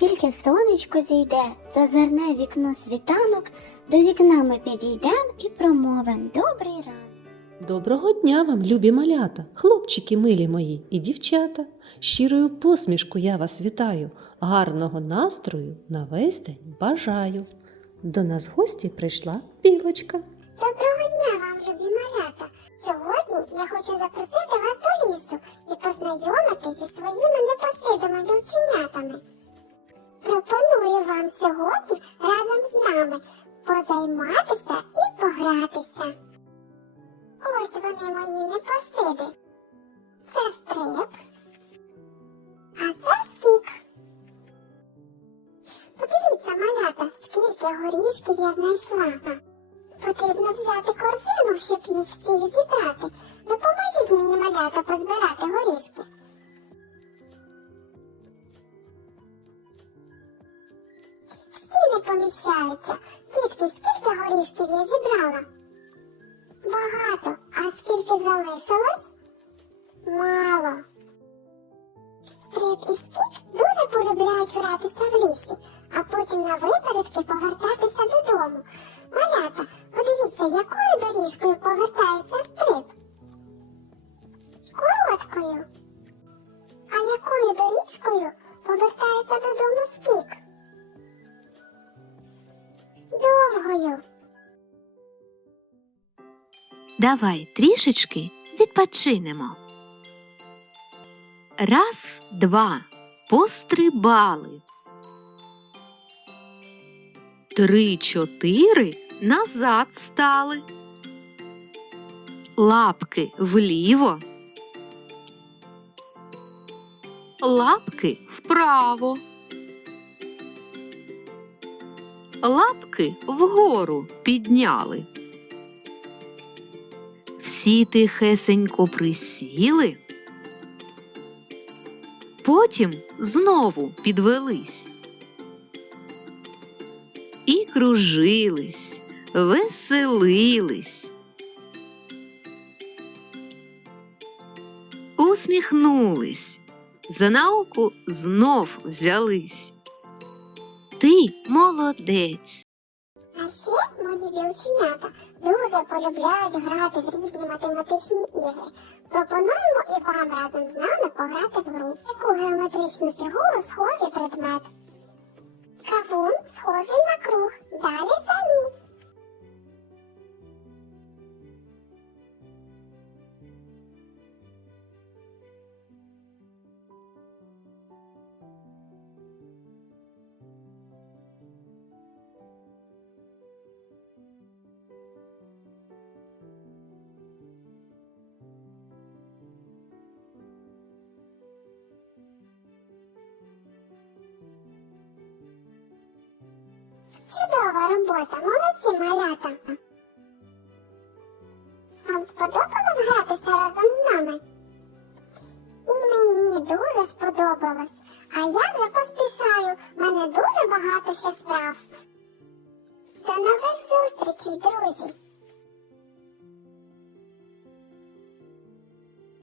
Тільки сонечко зійде, зазирне вікно світанок, до вікна ми підійдем і промовим добрий ранок. Доброго дня вам, любі малята, хлопчики милі мої і дівчата. Щирою посмішкою я вас вітаю, гарного настрою на весь день бажаю. До нас в гості прийшла білочка. Доброго дня вам, любі малята! Сьогодні я хочу запросити вас до лісу і познайомити зі своїми непосидими білченятами. Пропоную вам сьогодні разом з нами позайматися і погратися. Ось вони мої непосиди. Це стриб, а це скік. Подивіться, малята, скільки горішків я знайшла. Потрібно взяти корзину, щоб їх всіх зібрати. Малята позбирати горішки. Не поміщаються. Дітки, скільки горішків я зібрала? Багато. А скільки залишилось? Мало. Стриб і скік дуже полюбляють гратися в лісі, а потім на випередки повертатися додому. Малята, подивіться, якою доріжкою повертається Короткою. А якою доріжкою повертається додому скік? Довгою. Давай трішечки відпочинемо. Раз, два, пострибали. Три, чотири назад стали. Лапки вліво. Лапки вправо. Лапки вгору підняли. Всі тихесенько присіли, потім знову підвелись і кружились, веселились, усміхнулись, за науку знов взялись. Ти молодець. А ще мої білченята дуже полюбляють грати в різні математичні ігри. Пропонуємо і вам разом з нами пограти в гру. Яку геометричну фігуру схожий предмет? Кавун схожий на круг. Далі самі. Чудова робота, молодці малята. Вам сподобалось гратися разом з нами? І мені дуже сподобалось. А я вже поспішаю. Мене дуже багато ще справ. До нових зустрічей, друзі!